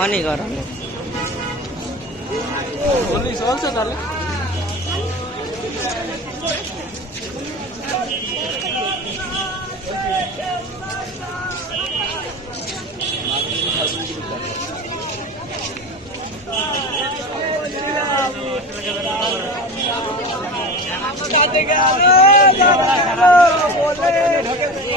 Honey garlic. Only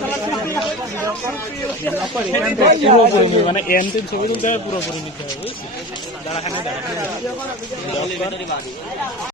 পুরোপুরি মানে এমতে ছবি তুলতে হবে পুরোপুরি নিতে হবে